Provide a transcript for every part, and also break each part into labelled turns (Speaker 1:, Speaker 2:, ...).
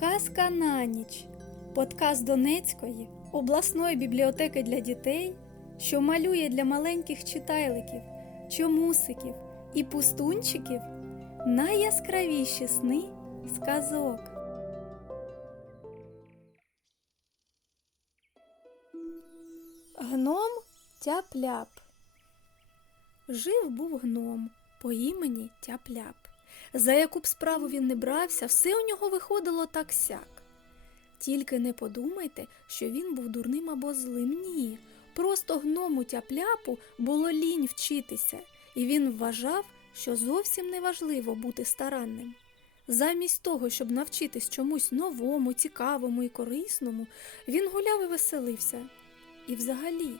Speaker 1: Казка на ніч. Подкаст Донецької обласної бібліотеки для дітей, що малює для маленьких читайликів, чомусиків і пустунчиків найяскравіші сни сказок. Гном Тяп-ляп Жив був гном по імені Тяп-ляп. За яку б справу він не брався, все у нього виходило так сяк. Тільки не подумайте, що він був дурним або злим. Ні. Просто гному тяпляпу було лінь вчитися, і він вважав, що зовсім не важливо бути старанним. Замість того, щоб навчитись чомусь новому, цікавому і корисному, він гуляв і веселився. І взагалі,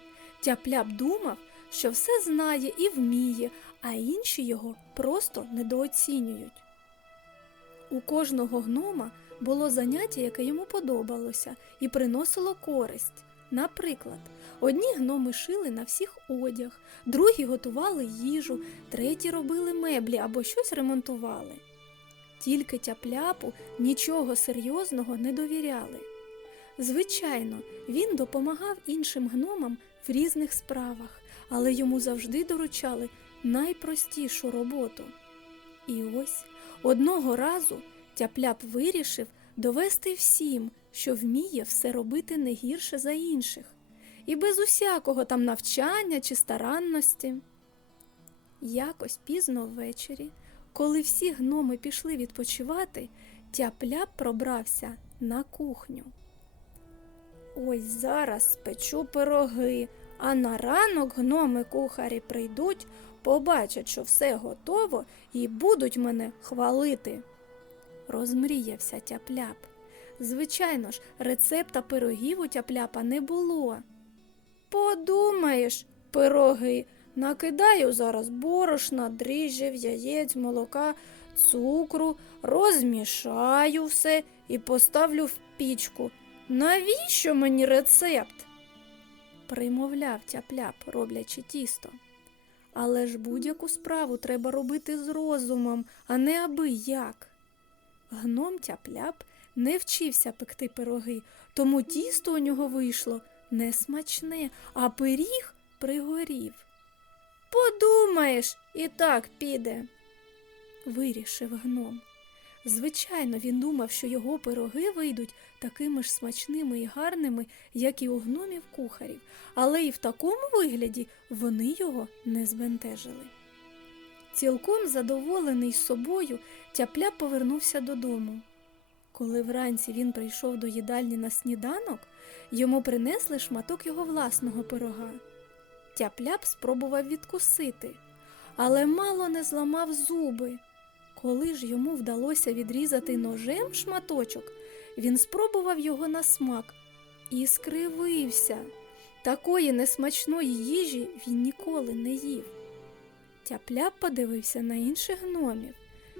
Speaker 1: тяпляп думав, що все знає і вміє, а інші його просто недооцінюють. У кожного гнома було заняття, яке йому подобалося, і приносило користь. Наприклад, одні гноми шили на всіх одяг, другі готували їжу, треті робили меблі або щось ремонтували. Тільки тяпляпу нічого серйозного не довіряли. Звичайно, він допомагав іншим гномам в різних справах, але йому завжди доручали найпростішу роботу. І ось одного разу тяпляп вирішив довести всім, що вміє все робити не гірше за інших, і без усякого там навчання чи старанності. Якось пізно ввечері, коли всі гноми пішли відпочивати, тяпляп пробрався на кухню. Ось зараз спечу пироги, а на ранок гноми кухарі прийдуть, побачать, що все готово, і будуть мене хвалити. Розмріявся тяпляп. Звичайно ж, рецепта пирогів у тяпляпа не було. Подумаєш, пироги, накидаю зараз борошна, дріжджів, яєць, молока, цукру, розмішаю все і поставлю в пічку. Навіщо мені рецепт? Примовляв тяпляп, роблячи тісто. Але ж будь-яку справу треба робити з розумом, а не аби як. Гном тяпляп не вчився пекти пироги, тому тісто у нього вийшло не смачне, а пиріг пригорів. Подумаєш, і так піде, вирішив гном. Звичайно, він думав, що його пироги вийдуть такими ж смачними і гарними, як і у гномів кухарів, але і в такому вигляді вони його не збентежили. Цілком задоволений собою, тяпля повернувся додому. Коли вранці він прийшов до їдальні на сніданок, йому принесли шматок його власного пирога. Тяпляп спробував відкусити, але мало не зламав зуби. Коли ж йому вдалося відрізати ножем шматочок, він спробував його на смак і скривився. Такої несмачної їжі він ніколи не їв. Тяпляп подивився на інших гномів.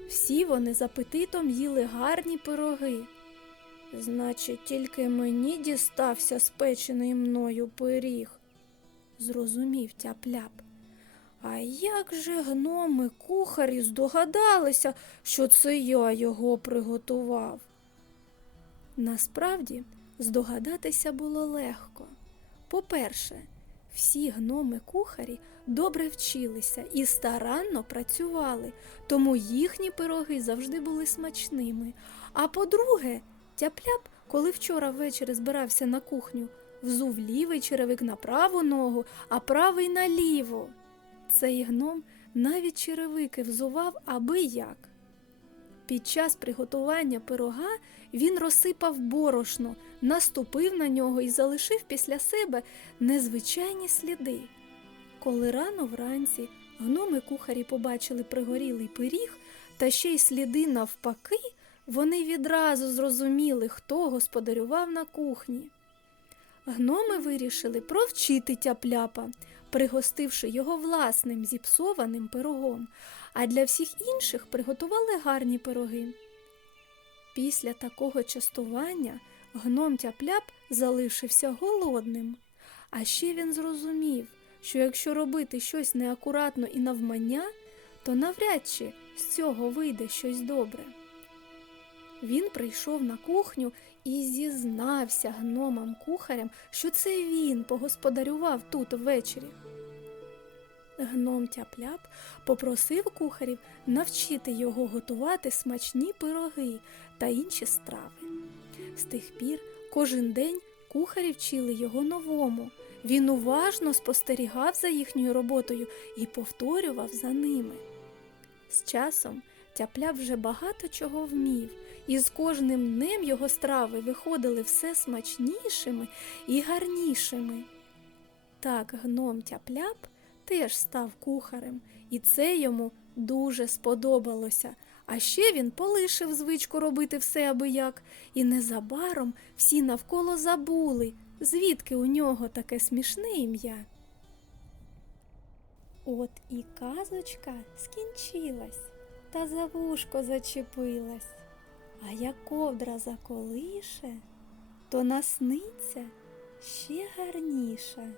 Speaker 1: Всі вони з апетитом їли гарні пироги. Значить, тільки мені дістався спечений мною пиріг, зрозумів тяпляп. А як же гноми кухарі здогадалися, що це я його приготував? Насправді, здогадатися було легко. По-перше, всі гноми кухарі добре вчилися і старанно працювали, тому їхні пироги завжди були смачними. А по-друге, тяпляп, коли вчора ввечері збирався на кухню, взув лівий черевик на праву ногу, а правий на ліву. Цей гном навіть черевики взував аби як. Під час приготування пирога він розсипав борошно, наступив на нього і залишив після себе незвичайні сліди. Коли рано вранці гноми кухарі побачили пригорілий пиріг та ще й сліди навпаки, вони відразу зрозуміли, хто господарював на кухні. Гноми вирішили провчити тяпляпа, пригостивши його власним зіпсованим пирогом, а для всіх інших приготували гарні пироги. Після такого частування гном тяпляп залишився голодним. А ще він зрозумів, що якщо робити щось неакуратно і навмання, то навряд чи з цього вийде щось добре. Він прийшов на кухню і зізнався гномам кухарям, що це він погосподарював тут ввечері. Гном тяп-ляп попросив кухарів навчити його готувати смачні пироги та інші страви. З тих пір кожен день кухарі вчили його новому. Він уважно спостерігав за їхньою роботою і повторював за ними. З часом тяпляп вже багато чого вмів, і з кожним днем його страви виходили все смачнішими і гарнішими. Так гном тяпляп теж став кухарем, і це йому дуже сподобалося. А ще він полишив звичку робити все аби як, і незабаром всі навколо забули, звідки у нього таке смішне ім'я. От і казочка скінчилась, та за вушко зачепилась. А як ковдра заколише, то насниться ще гарніше.